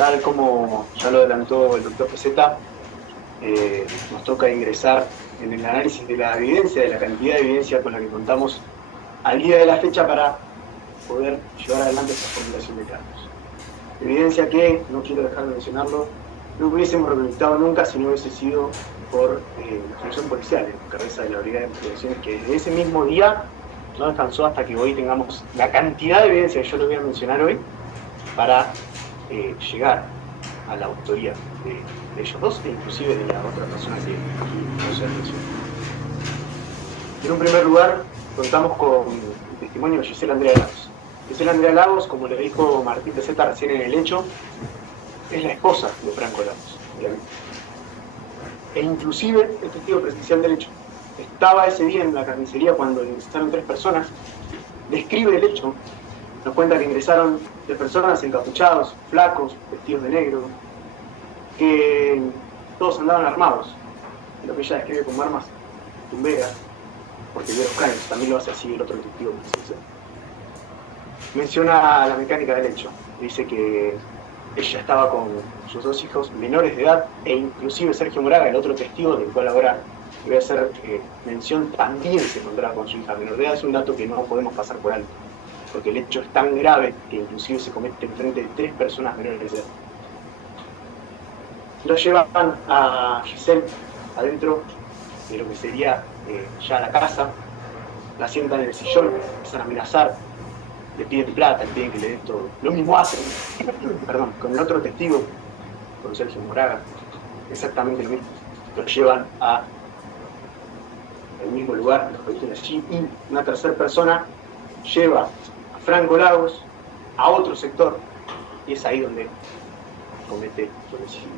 Tal como ya lo adelantó el doctor Peseta, nos toca ingresar en el análisis de la evidencia, de la cantidad de evidencia con la que contamos al día de la fecha para poder llevar adelante esta formulación de cargos. Evidencia que, no quiero dejar de mencionarlo, no hubiésemos recolectado nunca si no hubiese sido por la función policial, en cabeza de la Brigada de Investigaciones, que desde ese mismo día no descansó hasta que hoy tengamos la cantidad de evidencia que yo les voy a mencionar hoy para llegar a la autoría de ellos dos e inclusive de la otra persona que no se mencionó. En un primer lugar, contamos con el testimonio de Gisela Andrea Lagos. Gisela Andrea Lagos, como le dijo Martín Peseta recién en el hecho, es la esposa de Franco Lagos, obviamente. E inclusive el testigo presencial del hecho. Estaba ese día en la carnicería cuando ingresaron 3 personas, describe el hecho, nos cuenta que ingresaron 3 personas encapuchados, flacos, vestidos de negro, que todos andaban armados, lo que ella describe como armas tumberas, porque vio los cráneos, también lo hace así el otro testigo presencial. Menciona la mecánica del hecho, dice que ella estaba con sus 2 hijos menores de edad, e inclusive Sergio Moraga, el otro testigo del cual ahora voy a hacer mención, también se encontraba con su hija menor de edad. Es un dato que no podemos pasar por alto, porque el hecho es tan grave que inclusive se comete en frente de 3 personas menores de edad. Lo llevan a Giselle adentro de lo que sería ya la casa, la sientan en el sillón, empiezan a amenazar, le piden plata, le piden que le den todo. Lo mismo hacen, perdón, con el otro testigo, con Sergio Moraga, exactamente lo mismo. Lo llevan a el mismo lugar, los retiran allí, y una tercera persona lleva a Franco Lagos a otro sector, y es ahí donde comete el homicidio.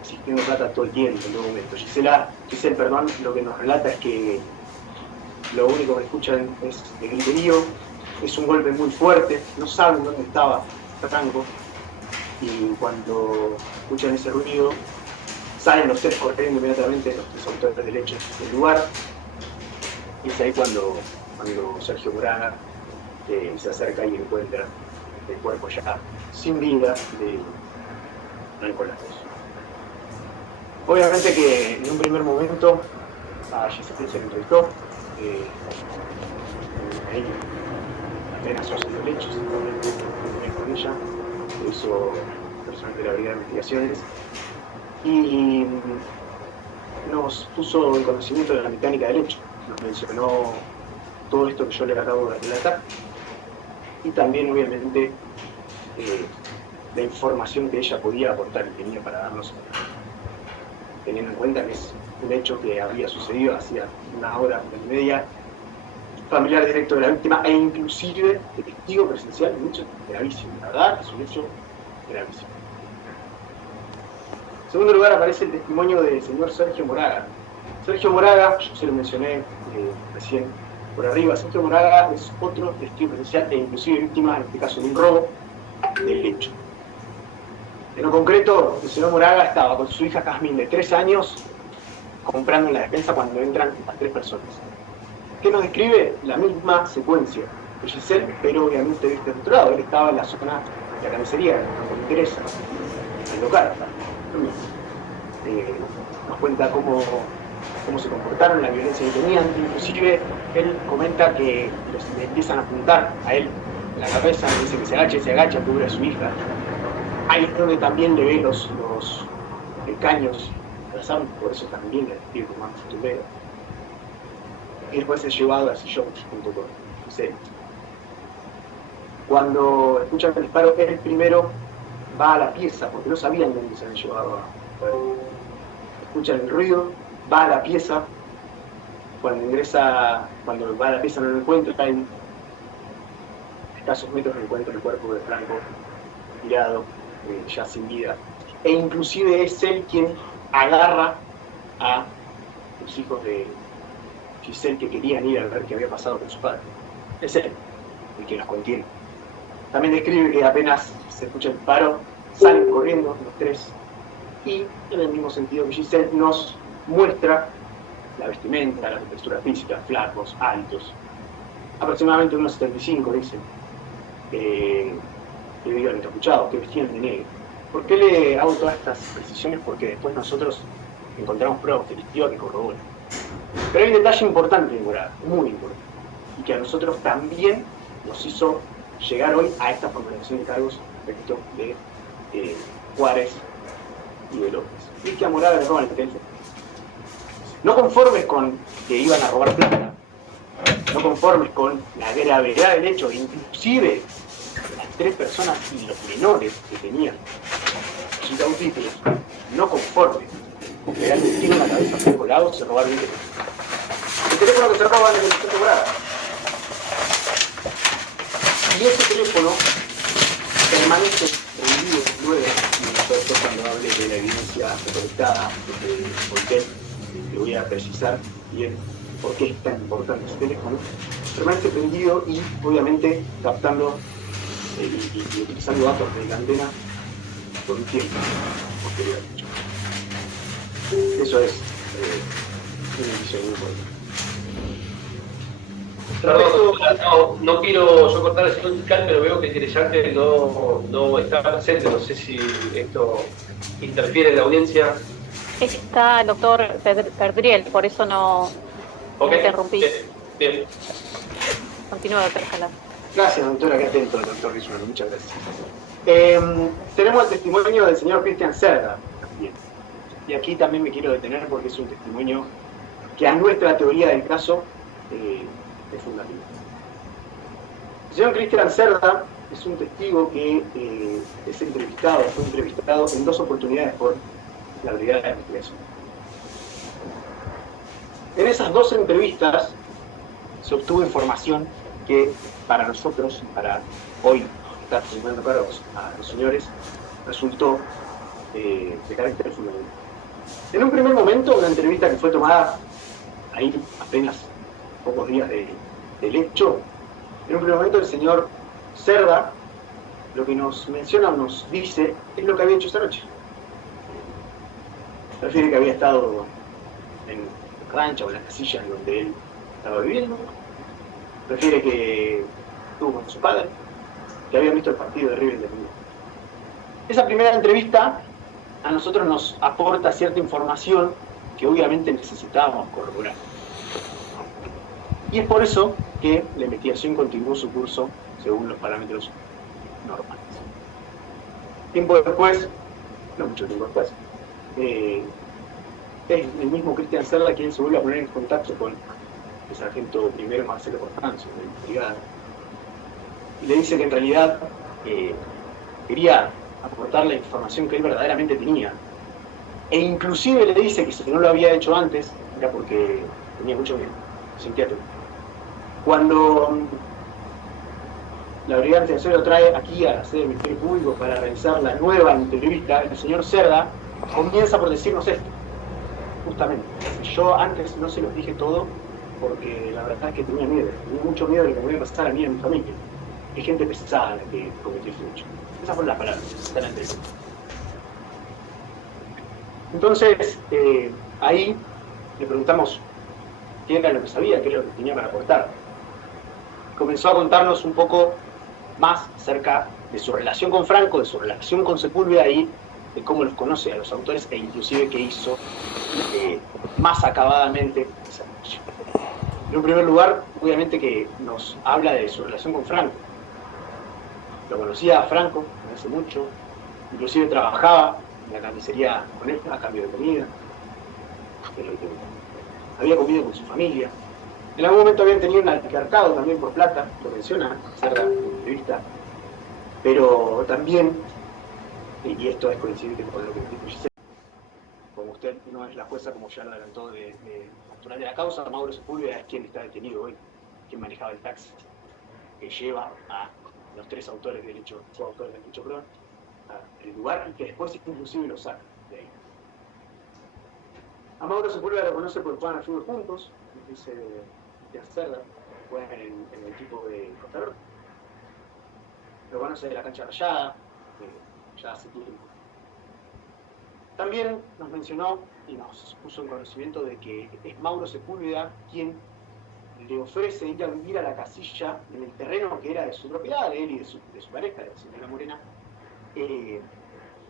Asistiendo plata todo el tiempo, en todo momento. Giselle, perdón, lo que nos relata es que lo único que escuchan es el griterío, es un golpe muy fuerte, no saben dónde estaba Franco, y cuando escuchan ese ruido, salen los 3 corriendo inmediatamente, los 3 autores del hecho del lugar, y es ahí cuando Sergio Moraga se acerca y encuentra el cuerpo ya sin vida de Franco Lagos. Obviamente que en un primer momento a Giselle se le entrevistó, ahí apenas sucedió el hecho, se fue con ella, lo hizo personal de la Brigada de Investigaciones, y nos puso en conocimiento de la mecánica del hecho, nos mencionó todo esto que yo le acabo de relatar, y también obviamente la información que ella podía aportar y tenía para darnos, teniendo en cuenta que es un hecho que había sucedido hacía 1 hora y media, familiar directo de la víctima e inclusive de testigo presencial, un hecho gravísimo. La verdad es un hecho gravísimo. En segundo lugar aparece el testimonio del señor Sergio Moraga. Sergio Moraga, yo se lo mencioné recién por arriba, Sergio Moraga es otro testigo presencial e inclusive víctima, en este caso de un robo, del hecho. En lo concreto, el señor Moraga estaba con su hija Jazmín de 3 años comprando en la despensa cuando entran las 3 personas. ¿Qué nos describe? La misma secuencia de Giselle, pero obviamente viste de otro lado. Él estaba en la zona de la carnicería, no le interesa, el local. Nos cuenta cómo se comportaron, la violencia que tenían. Inclusive él comenta que le empiezan a apuntar a él en la cabeza, le dice que se agacha, cubre a su hija. Ahí es donde también le ve los caños a las armas, por eso también le describe como armas tumberas. Y después es llevado al sillón junto con Giselle. Cuando escuchan el disparo, él primero va a la pieza, porque no sabían dónde se habían llevado a él. Escuchan el ruido, va a la pieza, cuando va a la pieza no lo encuentra, está en escasos metros, encuentra el cuerpo de Franco tirado, ya sin vida. E inclusive es él quien agarra a los hijos de Giselle que querían ir a ver qué había pasado con su padre. Es él el que los contiene. También describe que apenas se escucha el disparo, salen corriendo los 3, y en el mismo sentido que Giselle nos muestra la vestimenta, la textura física, flacos, altos, aproximadamente unos 75, dicen, que vivían encapuchados, que vestían de negro. ¿Por qué le hago todas estas precisiones? Porque después nosotros encontramos pruebas definitivas que corroboran. Pero hay un detalle importante, Morada, muy importante, y que a nosotros también nos hizo llegar hoy a esta formulación de cargos respecto de Juárez y de López. Cristian Morada le roban el teléfono. No conformes con que iban a robar plata, no conformes con la gravedad del hecho, inclusive las 3 personas y los menores que tenían sus títulos, no conformes con que eran un tiro en la cabeza por un lado, se robaron un teléfono. El teléfono que se roban es el de Morada. Y ese teléfono permanece prendido luego, y después cuando hable de la evidencia recolectada de Voltaire, le voy a precisar bien por qué es tan importante ese teléfono, permanece prendido y obviamente captando y utilizando datos de la antena por un tiempo posterior. Eso es un indicio muy importante. Perdón, no quiero yo cortar el señor fiscal, pero veo que el interesante no está presente. No sé si esto interfiere en la audiencia. Está el doctor Perdriel, por eso no interrumpí. Bien. Continúa, doctor Escalada. Gracias, doctora, qué atento, doctor Risuelo, muchas gracias. Tenemos el testimonio del señor Cristian Cerda también. Y aquí también me quiero detener porque es un testimonio que a nuestra teoría del caso es fundamental. El señor Cristian Cerda es un testigo que fue entrevistado en 2 oportunidades por la Brigada de Investigación. En esas 2 entrevistas se obtuvo información que para nosotros, para hoy estar firmando cargos a los señores, resultó de carácter fundamental. En un primer momento, una entrevista que fue tomada ahí apenas pocos días del hecho, en un primer momento el señor Cerda lo que nos menciona o nos dice es lo que había hecho esa noche. Refiere que había estado en el rancho o en la casilla en donde él estaba viviendo. Refiere que estuvo con su padre, que había visto el partido de River Independiente. Esa primera entrevista a nosotros nos aporta cierta información que obviamente necesitábamos corroborar. Y es por eso que la investigación continuó su curso según los parámetros normales. Tiempo después, no mucho tiempo después, es el mismo Cristian Cerda quien se vuelve a poner en contacto con el sargento primero Marcelo Constanzo, de la brigada, y le dice que en realidad quería aportar la información que él verdaderamente tenía, e inclusive le dice que si no lo había hecho antes era porque tenía mucho miedo, sentía temor. Cuando la Brigada de Investigación lo trae aquí a la sede del Ministerio Público para realizar la nueva entrevista, el señor Cerda comienza por decirnos esto, justamente. Yo antes no se los dije todo porque la verdad es que tenía mucho miedo de lo que me iba a pasar a mí y a mi familia. Hay gente pesada la que cometió este hecho. Esas fueron las palabras, está en la entrevista. Entonces, ahí le preguntamos qué era lo que sabía, qué era lo que tenía para aportar. Comenzó a contarnos un poco más acerca de su relación con Franco, de su relación con Sepúlveda y de cómo los conoce a los autores e inclusive qué hizo más acabadamente esa noche. En un primer lugar, obviamente que nos habla de su relación con Franco. Lo conocía a Franco hace mucho, inclusive trabajaba en la carnicería con él a cambio de comida. Había comido con su familia. En algún momento habían tenido un altercado también por plata, lo menciona Cerda en la entrevista, pero también, y esto es coincidente con lo que dijo Gisela, como usted no es la jueza, como ya lo adelantó, de natural de la causa, Mauro Sepúlveda es quien está detenido hoy, quien manejaba el taxi, que lleva a los 3 autores del hecho, coautores del hecho, perdón, al lugar y que después inclusive lo saca de ahí. A Mauro Sepúlveda lo conoce porque juegan al fútbol juntos, dice Cerda, juegan en el equipo de Costa Verde. Lo conoce de la cancha rayada, ya hace tiempo. También nos mencionó y nos puso en conocimiento de que es Mauro Sepúlveda quien le ofrece ir a vivir a la casilla en el terreno que era de su propiedad, de él y de su pareja, de la señora Morena,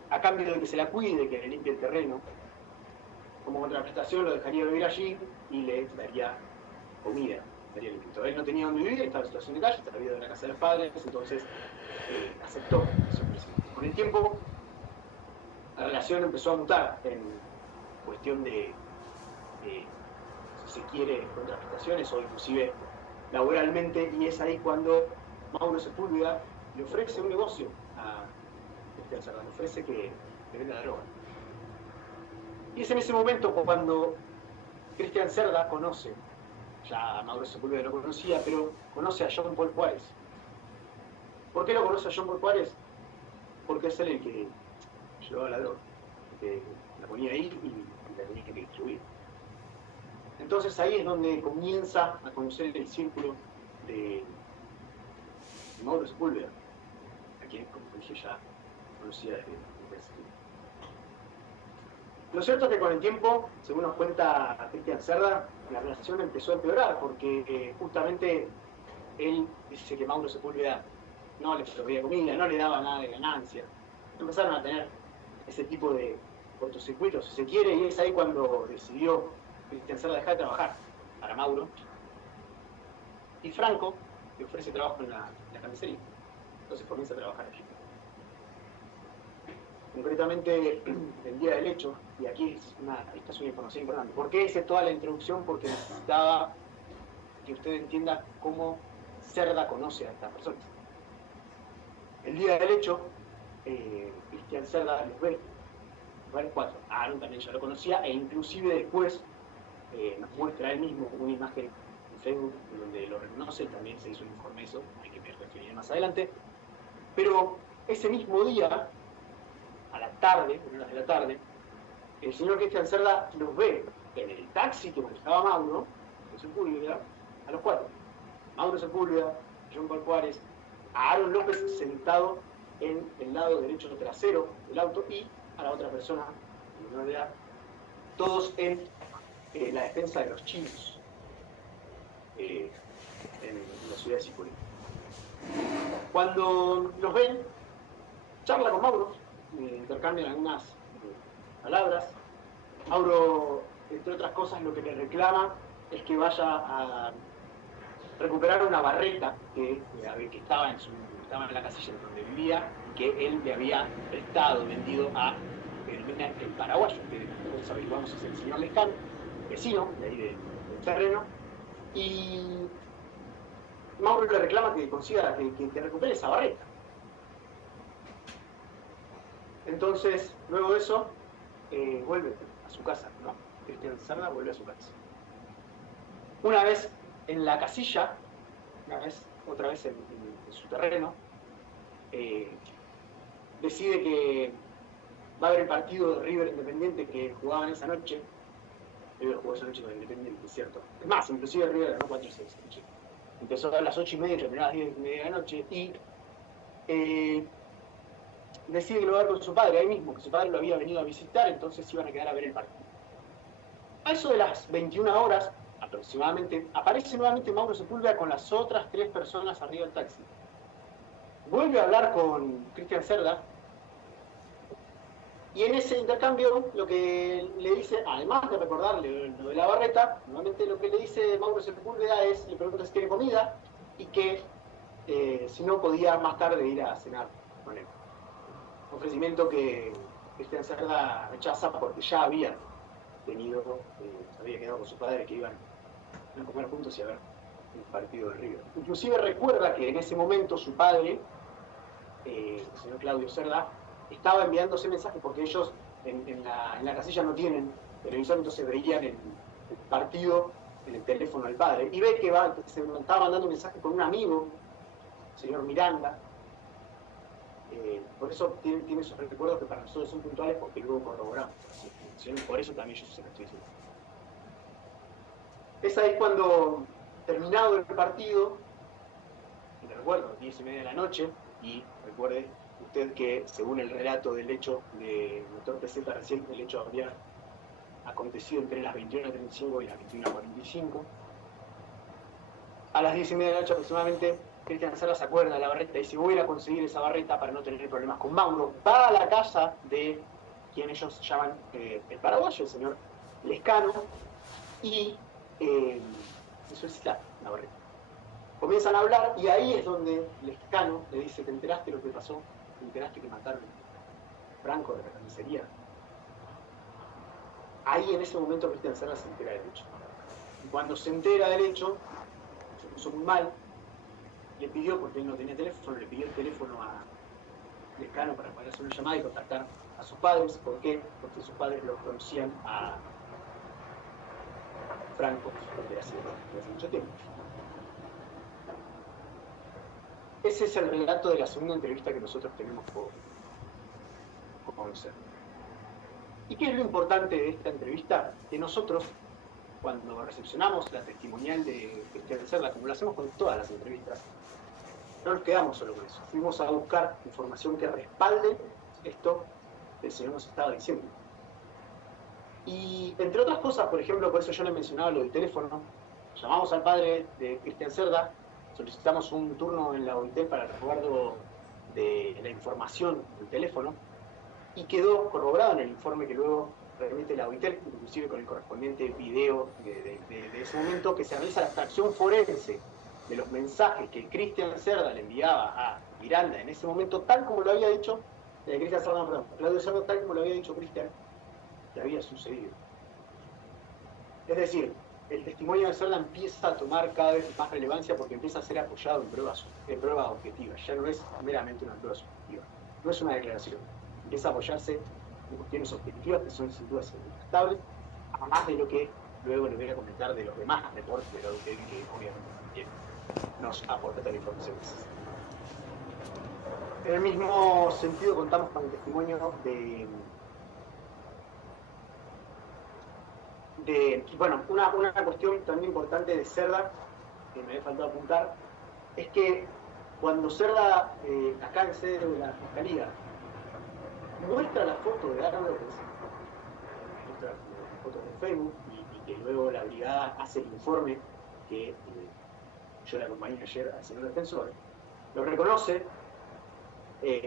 a cambio de que se la cuide, que le limpie el terreno. Como contraprestación lo dejaría vivir allí y le daría comida, daría alimento. Él no tenía donde vivir, estaba en situación de calle, estaba viviendo en la casa de los padres, entonces aceptó ese ofrecimiento. Con el tiempo, la relación empezó a mutar en cuestión de si se quiere, contraprestaciones o inclusive laboralmente, y es ahí cuando Mauro Sepúlveda le ofrece un negocio a Cristian Cerda, le ofrece que venda droga. Y es en ese momento cuando Cristian Cerda conoce, ya Mauro Sepúlveda lo conocía, pero conoce a John Paul Juárez. ¿Por qué lo conoce a John Paul Juárez? Porque es él el que llevaba la droga, que la ponía ahí y la tenía que distribuir. Entonces ahí es donde comienza a conocer el círculo de Mauro Sepúlveda, a quien, como dije, ya conocía desde el principio. Lo cierto es que con el tiempo, según nos cuenta Cristian Cerda, la relación empezó a empeorar porque justamente él dice que Mauro Sepúlveda no le proveía comida, no le daba nada de ganancia. Empezaron a tener ese tipo de cortocircuitos, si se quiere, y es ahí cuando decidió Cristian Cerda dejar de trabajar para Mauro. Y Franco le ofrece trabajo en la carnicería. Entonces comienza a trabajar allí. Concretamente, el día del hecho, y aquí esta es una información importante. ¿Por qué hice toda la introducción? Porque necesitaba que usted entienda cómo Cerda conoce a estas personas. El día del hecho, Cristian Cerda los ve, los cuatro. Aaron también ya lo conocía, e inclusive después nos muestra él mismo una imagen en Facebook donde lo reconoce, también se hizo un informe de eso, hay que me referiré más adelante. Pero ese mismo día, a la tarde, en horas de la tarde, el señor Cristian Cerda los ve en el taxi que manejaba Mauro Sepúlveda, a los cuatro. Mauro Sepúlveda, John Paul Juárez, a Aaron López sentado en el lado derecho trasero del auto y a la otra persona, en menor de edad, todos en la defensa de los chinos en la ciudad de Siculi. Cuando los ven, charla con Mauro, intercambian algunas palabras. Mauro, entre otras cosas, lo que le reclama es que vaya a recuperar una barreta que estaba en la casilla donde vivía, que él le había prestado, vendido a el paraguayo, que nosotros averiguamos es el señor Lescano, vecino de ahí del terreno, y Mauro le reclama que consiga que recupere esa barreta. Entonces, luego de eso, vuelve a su casa, ¿no? Cristian Cerda vuelve a su casa. Una vez en la casilla, otra vez en su terreno, decide que va a haber el partido de River Independiente que jugaban esa noche. River jugó esa noche con Independiente, ¿cierto? Es más, inclusive River ganó 4-6 esa noche. Empezó a las 8:30, terminó a las 10:30 de la noche y decide que lo va a ver con su padre ahí mismo, que su padre lo había venido a visitar, entonces iban a quedar a ver el partido. A eso de las 21 horas aproximadamente, aparece nuevamente Mauro Sepúlveda con las otras 3 personas arriba del taxi. Vuelve a hablar con Cristian Cerda y en ese intercambio lo que le dice, además de recordarle lo de la barreta, nuevamente lo que le dice Mauro Sepúlveda es, le pregunta si quiere comida y que si no podía más tarde ir a cenar con él. Ofrecimiento que Cristian Cerda rechaza porque ya había quedado con su padre que iban a comer juntos y a ver el partido de River. Inclusive recuerda que en ese momento su padre, el señor Claudio Cerda, estaba enviándose mensajes porque ellos en la casilla no tienen televisor, entonces veían el partido en el teléfono del padre y ve que se estaba mandando mensajes con un amigo, el señor Miranda. Por eso tiene esos recuerdos que para nosotros son puntuales porque luego corroboramos. Por eso también yo se lo estoy diciendo. Es ahí cuando, terminado el partido, y recuerdo, 10:30 de la noche, y recuerde usted que según el relato del hecho de Dr. Peseta recién, el hecho habría acontecido entre las 21:35 y las 21:45. A las 10:30 de la noche aproximadamente, Cristian Cerda se acuerda de la barreta y dice, voy a ir a conseguir esa barreta para no tener problemas con Mauro. Va a la casa de quien ellos llaman el paraguayo, el señor Lescano, y le solicita la barreta. Comienzan a hablar y ahí es donde Lescano le dice, ¿te enteraste lo que pasó? ¿Te enteraste que mataron a Franco de la carnicería? Ahí en ese momento Cristian Cerda se entera del hecho. Y cuando se entera del hecho, se puso muy mal, le pidió, porque él no tenía teléfono, le pidió el teléfono a Lescano para poder hacer una llamada y contactar a sus padres. ¿Por qué? Porque sus padres lo conocían a Franco desde hace mucho tiempo. Ese es el relato de la segunda entrevista que nosotros tenemos por conocer. ¿Y qué es lo importante de esta entrevista? Que nosotros, cuando recepcionamos la testimonial de Cristian Cerda, como lo hacemos con todas las entrevistas, no nos quedamos solo con eso. Fuimos a buscar información que respalde esto que el Señor nos estaba diciendo. Y entre otras cosas, por ejemplo, por eso yo le mencionaba lo del teléfono, llamamos al padre de Cristian Cerda, solicitamos un turno en la OIT para el resguardo de la información del teléfono, y quedó corroborado en el informe que luego remite la OIT, inclusive con el correspondiente video de ese momento, que se realiza la extracción forense de los mensajes que Cristian Cerda le enviaba a Miranda en ese momento, tal como lo había dicho, Claudio Cerda, tal como lo había dicho Cristian, que había sucedido. Es decir, el testimonio de Cerda empieza a tomar cada vez más relevancia porque empieza a ser apoyado en pruebas objetivas, ya no es meramente una prueba subjetiva, no es una declaración, empieza a apoyarse en cuestiones objetivas que son sin duda incontestables, además de lo que luego les voy a comentar de los demás reportes de la UTE que obviamente también nos aporta la información. En el mismo sentido contamos con el testimonio bueno, una cuestión también importante de Cerda, que me había faltado apuntar, es que cuando Cerda, acá en sede de la Fiscalía, muestra la foto de Aaron López, muestra la foto de Facebook, y que luego la brigada hace el informe que yo le acompañé ayer al señor defensor, lo reconoce,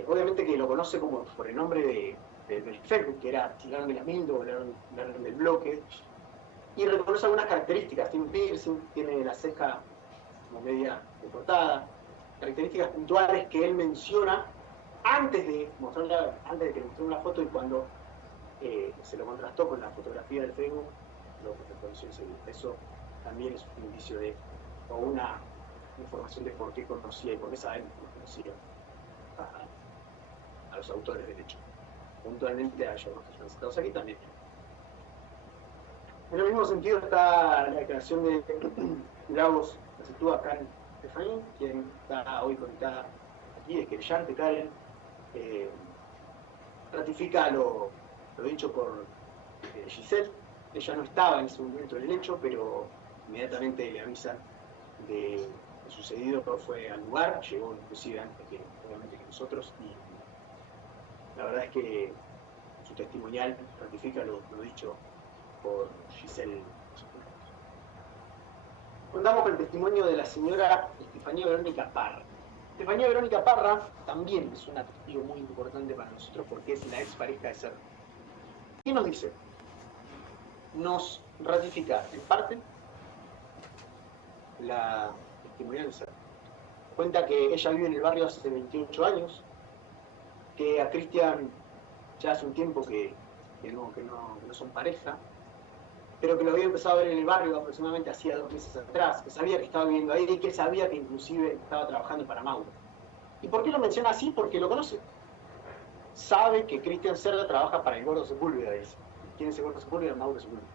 obviamente que lo conoce como por el nombre del Facebook, que era Aaron de la Mildo, Aaron del Bloque, y reconoce algunas características. Tiene un piercing, tiene la ceja como media decortada, características puntuales que él menciona antes de que le mostró una foto, y cuando se lo contrastó con la fotografía del Facebook, lo reconoció enseguida. Eso también es un indicio o una información de por qué conocía y por qué sabemos que conocía a los autores del hecho. Puntualmente a ellos que están citados aquí también. En el mismo sentido está la declaración de Lagos, la sitúa Karen Stefanín, quien está hoy conectada aquí, es querellante. Karen ratifica lo dicho por Giselle. Ella no estaba en ese momento del hecho, pero inmediatamente le avisan de lo sucedido, fue al lugar, llegó inclusive antes que obviamente que nosotros, y la verdad es que su testimonial ratifica lo dicho por Giselle. Contamos con el testimonio de la señora Estefanía Verónica Parra. Estefanía Verónica Parra también es una testigo muy importante para nosotros porque es la expareja de Cerda. ¿Qué nos dice? Nos ratifica en parte la testimonial de Cerda. Cuenta que ella vive en el barrio hace 28 años, que a Cristian ya hace un tiempo que no son pareja, pero que lo había empezado a ver en el barrio aproximadamente hacía 2 meses atrás, que sabía que estaba viviendo ahí y que sabía que inclusive estaba trabajando para Mauro. ¿Y por qué lo menciona así? Porque lo conoce. Sabe que Cristian Cerda trabaja para el Gordo Sepúlveda, dice. ¿Quién es el Gordo Sepúlveda? Mauro Sepúlveda.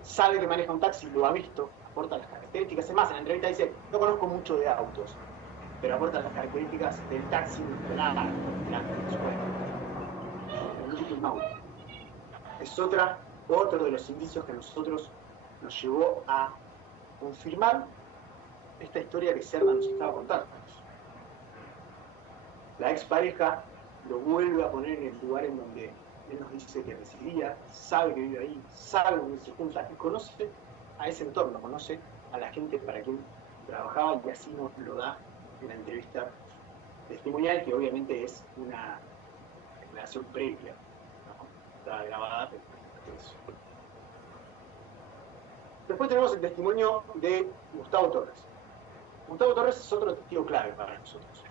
Sabe que maneja un taxi, lo ha visto, aporta las características. Es más, en la entrevista dice, no conozco mucho de autos, pero aporta las características del taxi nada delante de su cuerpo. El único es Mauro. Es otro de los indicios que a nosotros nos llevó a confirmar esta historia que Cerda nos estaba contando. La expareja lo vuelve a poner en el lugar en donde él nos dice que residía, sabe que vive ahí, sabe dónde se junta, y conoce a ese entorno, conoce a la gente para quien trabajaba, y así nos lo da en la entrevista testimonial, que obviamente es una declaración previa, ¿no? Está grabada, pero eso. Después tenemos el testimonio de Gustavo Torres. Gustavo Torres es otro testigo clave para nosotros.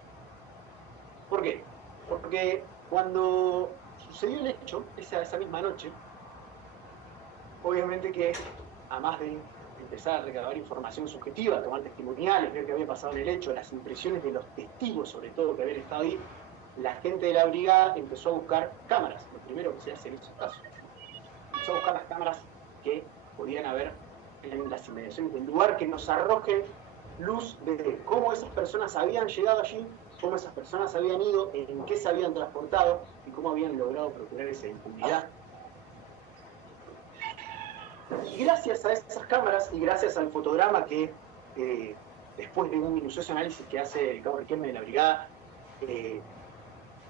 ¿Por qué? Porque cuando sucedió el hecho, esa misma noche, obviamente que, además de empezar a recabar información subjetiva, tomar testimoniales, ver qué había pasado en el hecho, las impresiones de los testigos, sobre todo, que habían estado ahí, la gente de la brigada empezó a buscar cámaras. Lo primero que se hace en esos casos. Empezó a buscar las cámaras que podían haber en las inmediaciones del lugar, que nos arrojen luz de cómo esas personas habían llegado allí, cómo esas personas habían ido, en qué se habían transportado y cómo habían logrado procurar esa impunidad. Y gracias a esas cámaras y gracias al fotograma que después de un minucioso análisis que hace el cabo Riquelme de la brigada,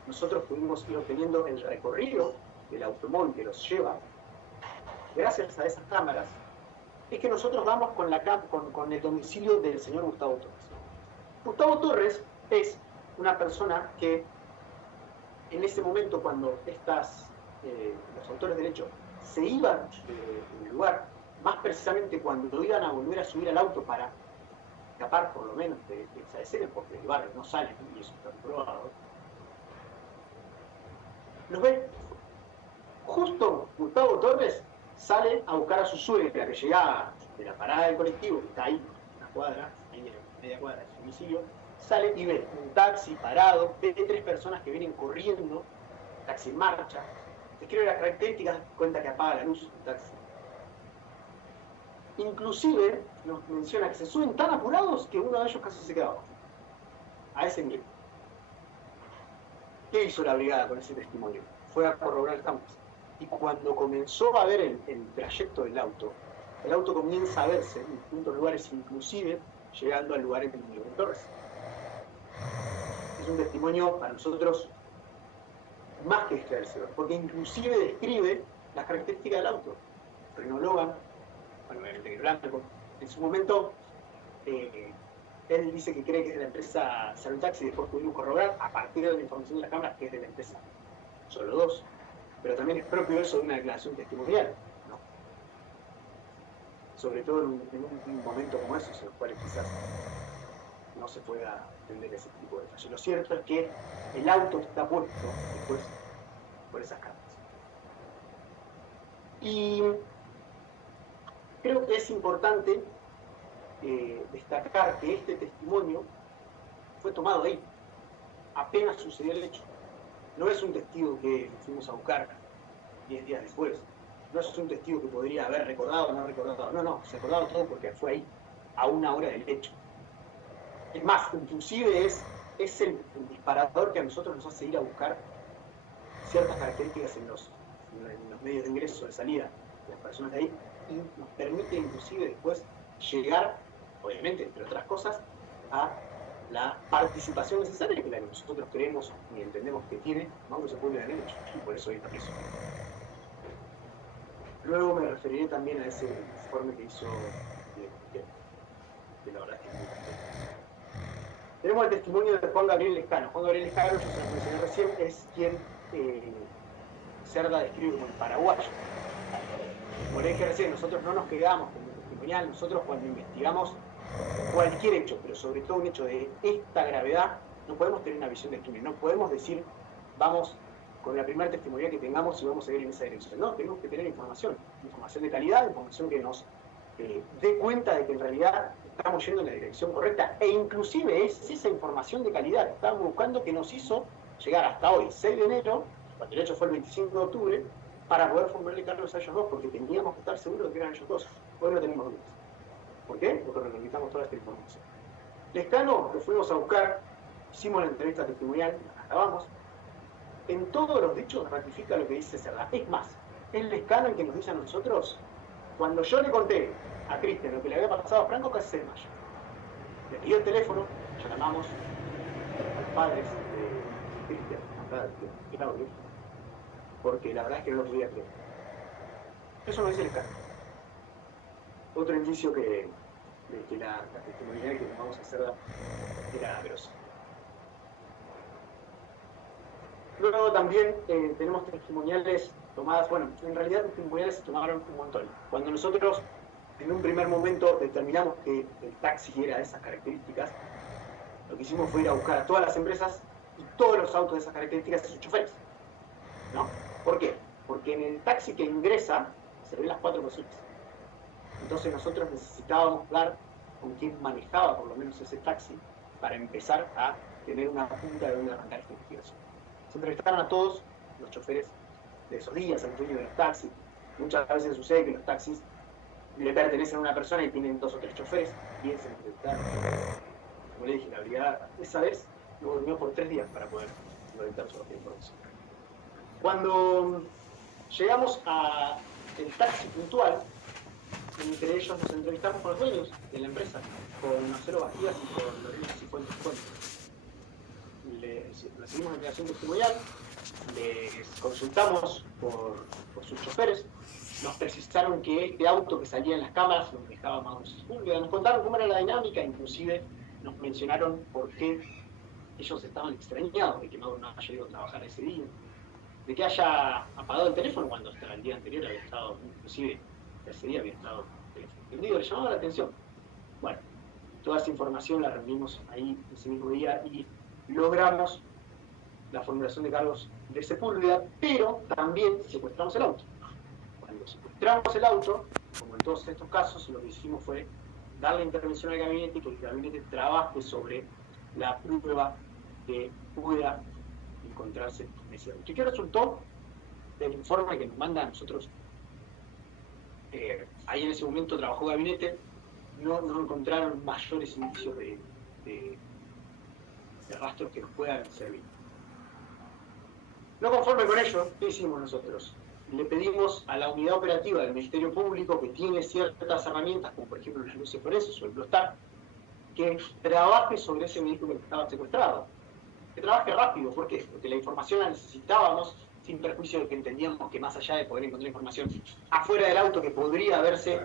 nosotros pudimos ir obteniendo el recorrido del automóvil que los lleva. Gracias a esas cámaras es que nosotros vamos con el domicilio del señor Gustavo Torres. Gustavo Torres es una persona que en ese momento, cuando los autores del hecho se iban del lugar, más precisamente cuando iban a volver a subir al auto para escapar por lo menos de esa escena, porque el barrio no sale, y eso está comprobado, los ven. Justo Gustavo Torres sale a buscar a su suegra, que llegaba de la parada del colectivo, que está ahí, una cuadra, ahí en media cuadra de su domicilio, sale y ve un taxi parado, ve 3 personas que vienen corriendo, taxi en marcha, describe las características, cuenta que apaga la luz del taxi. Inclusive nos menciona que se suben tan apurados que uno de ellos casi se queda abajo. A ese nivel. ¿Qué hizo la brigada con ese testimonio? Fue a corroborar cámaras. Y cuando comenzó a ver el trayecto del auto, el auto comienza a verse en distintos lugares, inclusive llegando al lugar en el que vive Torres. Es un testimonio para nosotros más que esclarecedor, porque inclusive describe las características del auto. Renault Logan, bueno, obviamente que es blanco. En su momento, él dice que cree que es de la empresa Salud Taxi, y después pudimos corroborar, a partir de la información de las cámaras, que es de la empresa. Solo 2. Pero también es propio eso de una declaración testimonial, ¿no? Sobre todo en un momento como esos, en los cuales quizás no se pueda entender ese tipo de detalle. Lo cierto es que el auto está puesto después por esas cámaras. Y creo que es importante destacar que este testimonio fue tomado ahí, apenas sucedió el hecho. No es un testigo que fuimos a buscar 10 días después. No es un testigo que podría haber recordado o no recordado. No, se acordaba todo porque fue ahí, a una hora del hecho. Es más, inclusive es el disparador que a nosotros nos hace ir a buscar ciertas características en los medios de ingreso o de salida de las personas de ahí, y nos permite inclusive después llegar, obviamente, entre otras cosas, a la participación necesaria que la que nosotros creemos y entendemos que tiene Mauro Sepúlveda en el hecho, y por eso hoy está preso. Luego me referiré también a ese informe que hizo que la verdad es que es muy completo. Tenemos el testimonio de Juan Gabriel Lescano. Juan Gabriel Lescano, yo se lo mencioné recién, es quien Cerda describe como el paraguayo. Por ahí que recién nosotros no nos quedamos con el testimonial, nosotros cuando investigamos cualquier hecho, pero sobre todo un hecho de esta gravedad, no podemos tener una visión de crimen, no podemos decir, vamos con la primera testimonial que tengamos y vamos a ir en esa dirección. No, tenemos que tener información de calidad, información que nos dé cuenta de que en realidad estamos yendo en la dirección correcta, e inclusive es esa información de calidad que estábamos buscando que nos hizo llegar hasta hoy, 6 de enero, cuando el hecho fue el 25 de octubre, para poder formularle cargos a ellos dos, porque teníamos que estar seguros de que eran ellos dos. Hoy no tenemos dudas. ¿Por qué? Porque necesitamos toda esta información. Lescano, que fuimos a buscar, hicimos la entrevista testimonial, la acabamos. En todos los dichos ratifica lo que dice Cerda. Es más, es Lescano el que nos dice a nosotros, cuando yo le conté a Cristian lo que le había pasado a Franco, casi se desmayó. Le pidió el teléfono, llamamos a los padres de Cristian, acá de Claudio, porque la verdad es que no lo podía creer. Eso nos dice Lescano. Otro indicio que de que la testimonial que vamos a hacer era grosa. Luego también tenemos testimoniales tomadas, bueno, en realidad testimoniales se tomaron un montón. Cuando nosotros en un primer momento determinamos que el taxi era de esas características, lo que hicimos fue ir a buscar a todas las empresas y todos los autos de esas características y sus choferes, ¿no? ¿Por qué? Porque en el taxi que ingresa se ven las 4 posibles. Entonces nosotros necesitábamos dar con quién manejaba por lo menos ese taxi para empezar a tener una punta de donde arrancar esta investigación. Se entrevistaron a todos los choferes de esos días, a los dueños de los taxis. Muchas veces sucede que los taxis le pertenecen a una persona y tienen 2 o 3 choferes. Bien, se entrevistaron. Como le dije, la brigada esa vez lo durmió por 3 días para poder solventar su propia información. Cuando llegamos al taxi puntual, entre ellos nos entrevistamos con los dueños de la empresa, con Marcelo Bajías y con Lorena Cifuentes Fuentes. Recibimos la declaración testimonial, les consultamos por sus choferes, nos precisaron que este auto que salía en las cámaras lo manejaba Mauro Sepúlveda, nos contaron cómo era la dinámica, inclusive nos mencionaron por qué ellos estaban extrañados de que Mauro no haya ido a trabajar ese día, de que haya apagado el teléfono cuando hasta el día anterior había estado, inclusive ese día había estado encendido, le llamaba la atención. Bueno, toda esa información la reunimos ahí ese mismo día y logramos la formulación de cargos de Sepúlveda, pero también secuestramos el auto. Cuando secuestramos el auto, como en todos estos casos, lo que hicimos fue darle intervención al gabinete y que el gabinete trabaje sobre la prueba que pueda encontrarse en ese auto. ¿Y qué resultó del informe que nos manda a nosotros? Ahí en ese momento trabajó gabinete, no encontraron mayores indicios de rastros que nos puedan servir. No conforme con ello, ¿qué hicimos nosotros? Le pedimos a la unidad operativa del Ministerio Público, que tiene ciertas herramientas, como por ejemplo las luces fluorescentes o el Blostar, que trabaje sobre ese vehículo que estaba secuestrado. Que trabaje rápido, ¿por qué? Porque la información la necesitábamos, sin perjuicio de que entendíamos que más allá de poder encontrar información afuera del auto que podría haberse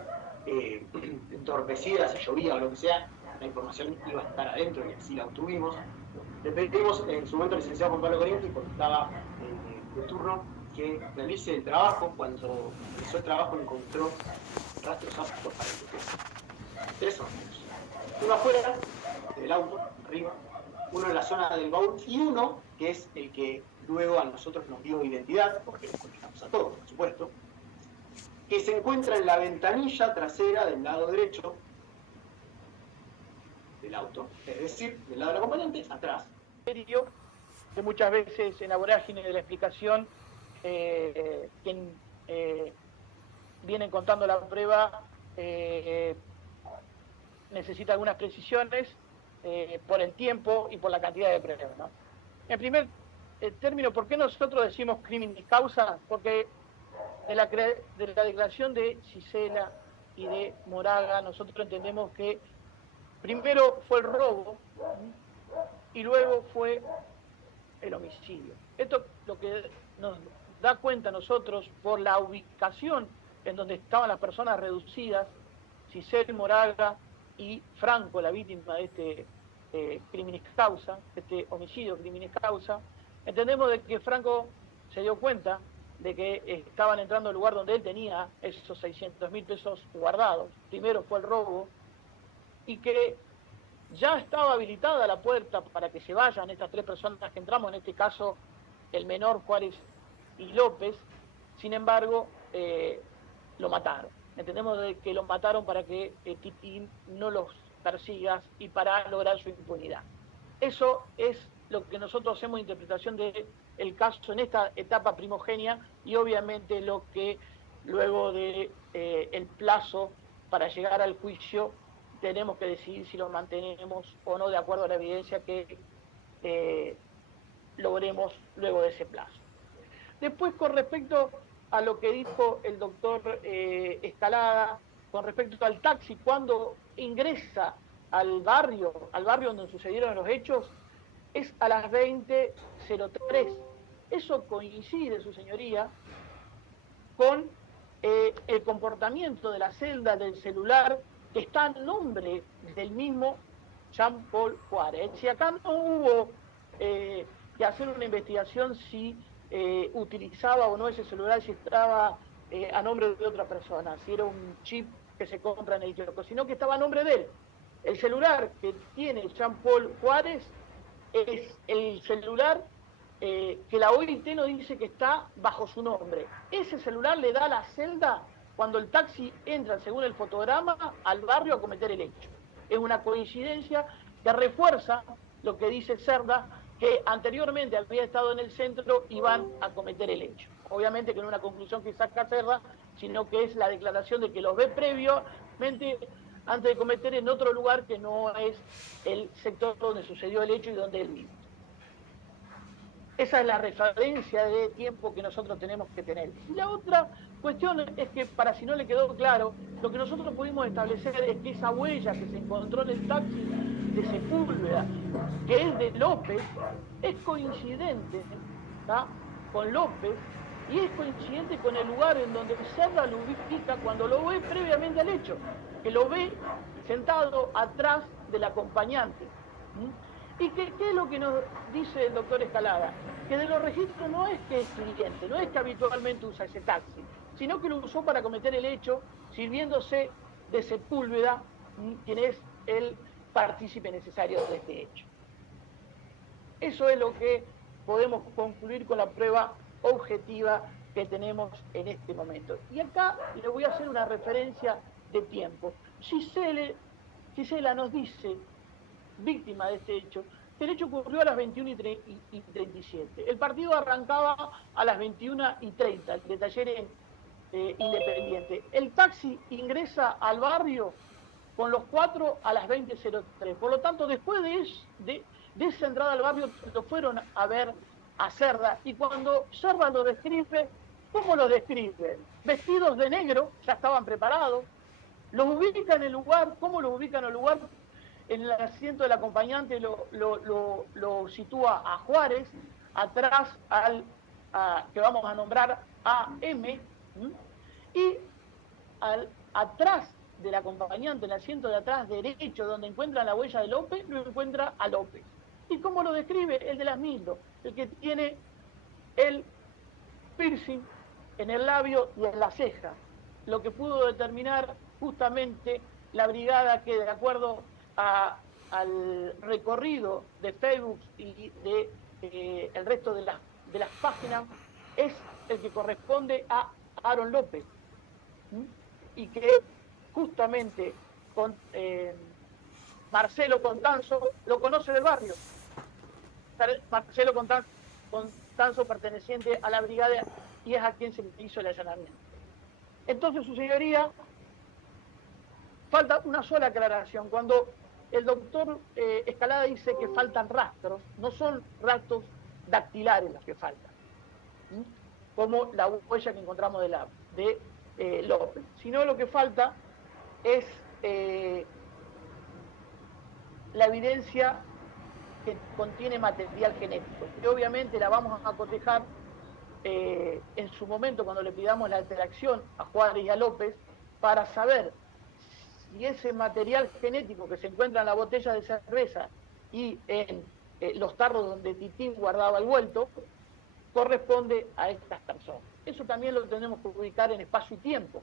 entorpecida si llovía o lo que sea, la información iba a estar adentro y así la obtuvimos. Le pedimos en su momento al licenciado Juan Pablo Corrienti, porque estaba de turno, que realice el trabajo. Cuando realizó el trabajo encontró rastros aptos para el proceso. 3 rastros. Uno afuera del auto, arriba, uno en la zona del baúl y uno que es el que luego a nosotros nos dio identidad, porque los contestamos a todos, por supuesto, que se encuentra en la ventanilla trasera del lado derecho del auto, es decir, del lado del acompañante, atrás. Que muchas veces en la vorágine de la explicación, quien viene contando la prueba necesita algunas precisiones por el tiempo y por la cantidad de pruebas, ¿no? En primer término, ¿por qué nosotros decimos crimen y causa? Porque de la declaración de Gisela y de Moraga, nosotros entendemos que primero fue el robo y luego fue el homicidio. Esto lo que nos da cuenta a nosotros por la ubicación en donde estaban las personas reducidas, Gisela, Moraga y Franco, la víctima de este criminis causa, este homicidio criminis causa. Entendemos de que Franco se dio cuenta de que estaban entrando al lugar donde él tenía esos 600.000 pesos guardados. Primero fue el robo y que ya estaba habilitada la puerta para que se vayan estas 3 personas que entramos, en este caso el menor Juárez y López. Sin embargo, lo mataron. Entendemos de que lo mataron para que Titín no los persiga y para lograr su impunidad. Eso es lo que nosotros hacemos interpretación del caso en esta etapa primogénea y obviamente lo que luego de el plazo para llegar al juicio tenemos que decidir si lo mantenemos o no de acuerdo a la evidencia que logremos luego de ese plazo. Después, con respecto a lo que dijo el doctor Escalada, con respecto al taxi, cuando ingresa al barrio donde sucedieron los hechos, es a las 20:03. Eso coincide, su señoría, con el comportamiento de la celda del celular que está a nombre del mismo Jean Paul Juárez. Si acá no hubo que hacer una investigación si utilizaba o no ese celular, si estaba a nombre de otra persona, si era un chip que se compra en el kiosco, sino que estaba a nombre de él. El celular que tiene Jean Paul Juárez es el celular que la OIT nos dice que está bajo su nombre. Ese celular le da la celda cuando el taxi entra, según el fotograma, al barrio a cometer el hecho. Es una coincidencia que refuerza lo que dice Cerda, que anteriormente había estado en el centro y van a cometer el hecho. Obviamente que no es una conclusión que saca Cerda, sino que es la declaración de que los ve previamente antes de cometer en otro lugar que no es el sector donde sucedió el hecho y donde él vive. Esa es la referencia de tiempo que nosotros tenemos que tener. Y la otra cuestión es que, para si no le quedó claro, lo que nosotros pudimos establecer es que esa huella que se encontró en el taxi de Sepúlveda, que es de López, es coincidente, ¿tá?, con López, y es coincidente con el lugar en donde Cerda lo ubica cuando lo ve previamente al hecho, que lo ve sentado atrás del acompañante. ¿Y qué es lo que nos dice el doctor Escalada? Que de los registros no es que es cliente, no es que habitualmente usa ese taxi, sino que lo usó para cometer el hecho, sirviéndose de Sepúlveda, quien es el partícipe necesario de este hecho. Eso es lo que podemos concluir con la prueba objetiva que tenemos en este momento. Y acá le voy a hacer una referencia de tiempo. Gisela nos dice, víctima de este hecho, que el hecho ocurrió a las 21:37. El partido arrancaba a las 21:30, el de Talleres Independiente. El taxi ingresa al barrio con los 4 a las 20:03. Por lo tanto, después de esa entrada al barrio, lo fueron a ver a Cerda, y cuando Cerda lo describe, ¿cómo lo describe? Vestidos de negro, ya estaban preparados, los ubica en el lugar. ¿Cómo los ubica en el lugar? En el asiento del acompañante lo sitúa a Juárez, atrás que vamos a nombrar a M, y atrás del acompañante, en el asiento de atrás derecho, donde encuentra la huella de López, lo encuentra a López. ¿Y cómo lo describe? El de las Mildo, el que tiene el piercing en el labio y en la ceja, lo que pudo determinar justamente la brigada, que de acuerdo al recorrido de Facebook y de el resto de las páginas, es el que corresponde a Aaron López, y que justamente con Marcelo Contanzo lo conoce del barrio. Marcelo Contanzo perteneciente a la brigada, y es a quien se le hizo el allanamiento. Entonces, su señoría, falta una sola aclaración. Cuando el doctor Escalada dice que faltan rastros, no son rastros dactilares los que faltan, como la huella que encontramos de López, sino lo que falta es la evidencia que contiene material genético, y obviamente la vamos a cotejar en su momento cuando le pidamos la interacción a Juárez y a López, para saber si ese material genético que se encuentra en la botella de cerveza y en los tarros donde Titín guardaba el vuelto corresponde a estas personas. Eso también lo tenemos que ubicar en espacio y tiempo.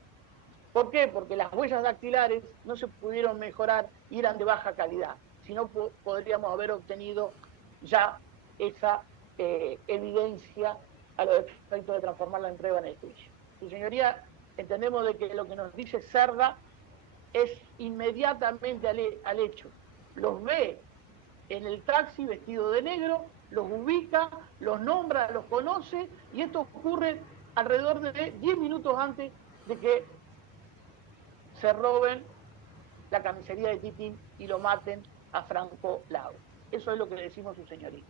¿Por qué? Porque las huellas dactilares no se pudieron mejorar y eran de baja calidad. Si no, podríamos haber obtenido ya esa evidencia a los efectos de transformarla en prueba en el juicio. Su señoría, entendemos de que lo que nos dice Cerda es inmediatamente al hecho. Los ve en el taxi vestido de negro, los ubica, los nombra, los conoce, y esto ocurre alrededor de 10 minutos antes de que se roben la camisería de Titín y lo maten a Franco Lago. Eso es lo que le decimos, su señoría.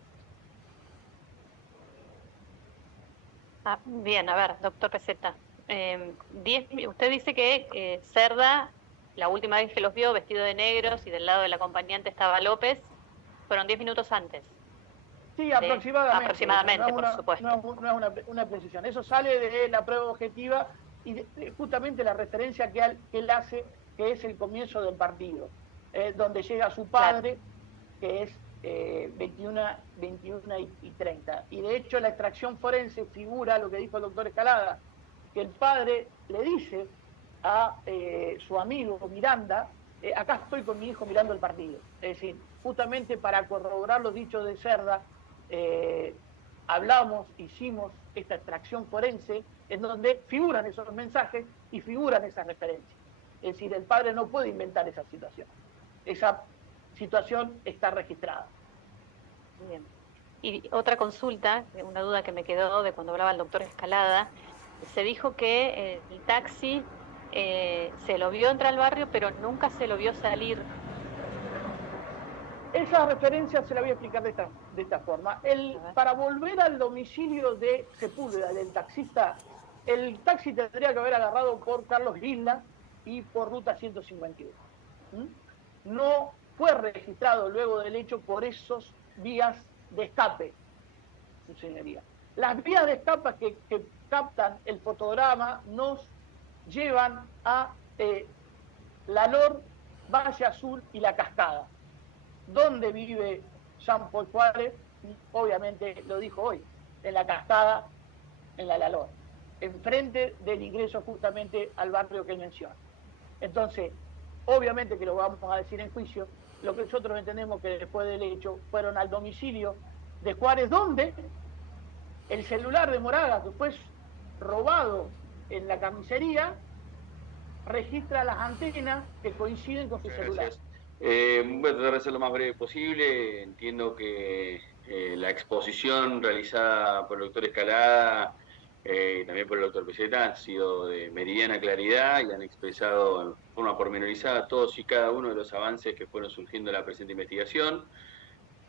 Bien, a ver, doctor Peseta. Usted dice que Cerda, la última vez que los vio vestido de negros y del lado del acompañante estaba López, fueron 10 minutos antes. Sí, aproximadamente. Aproximadamente, por supuesto. No es una precisión. Eso sale de la prueba objetiva y justamente la referencia que él hace que es el comienzo del partido, donde llega su padre, que es 21:30. Y de hecho la extracción forense figura lo que dijo el doctor Escalada, que el padre le dice a su amigo Miranda, acá estoy con mi hijo mirando el partido. Es decir, justamente para corroborar los dichos de Cerda, hicimos esta extracción forense en donde figuran esos mensajes y figuran esas referencias. Es decir, el padre no puede inventar esa situación. Esa situación está registrada. Bien. Y otra consulta, una duda que me quedó de cuando hablaba el doctor Escalada, se dijo que el taxi se lo vio entrar al barrio, pero nunca se lo vio salir. Esa referencia se la voy a explicar de esta forma. Para volver al domicilio de Sepúlveda, del taxista, el taxi tendría que haber agarrado por Carlos Isla y por ruta 151. No fue registrado luego del hecho por esos vías de escape, su señoría. Las vías de escape que captan el fotograma nos llevan a La Lor, Valle Azul y La Cascada, donde vive Jean Paul Juárez, obviamente lo dijo hoy, en La Cascada, en la Lor, enfrente del ingreso justamente al barrio que él menciona. Entonces, obviamente que lo vamos a decir en juicio, lo que nosotros entendemos que después del hecho fueron al domicilio de Juárez, donde el celular de Moraga, que fue robado en la carnicería, registra las antenas que coinciden con su celular. Voy a tratar de ser lo más breve posible. Entiendo que la exposición realizada por el doctor Escalada y también por el doctor Peseta han sido de meridiana claridad y han expresado en forma pormenorizada todos y cada uno de los avances que fueron surgiendo en la presente investigación.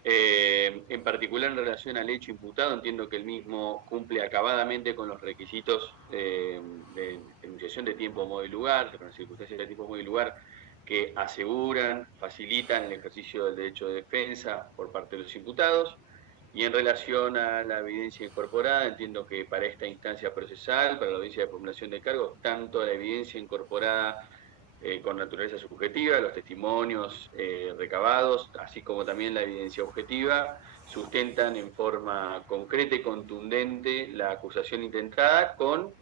En particular en relación al hecho imputado, entiendo que el mismo cumple acabadamente con los requisitos de enunciación de tiempo, modo y lugar, con las circunstancias de tiempo, modo y lugar que aseguran, facilitan el ejercicio del derecho de defensa por parte de los imputados. Y en relación a la evidencia incorporada, entiendo que para esta instancia procesal, para la audiencia de formulación de cargos, tanto la evidencia incorporada con naturaleza subjetiva, los testimonios recabados, así como también la evidencia objetiva, sustentan en forma concreta y contundente la acusación intentada con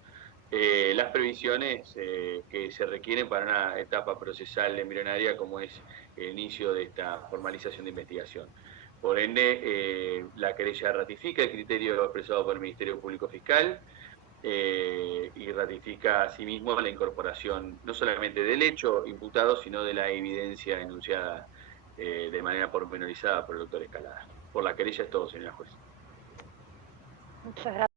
las previsiones que se requieren para una etapa procesal embrionaria como es el inicio de esta formalización de investigación. Por ende, la querella ratifica el criterio expresado por el Ministerio Público Fiscal y ratifica asimismo la incorporación no solamente del hecho imputado, sino de la evidencia enunciada de manera pormenorizada por el doctor Escalada. Por la querella es todo, señora juez. Muchas gracias.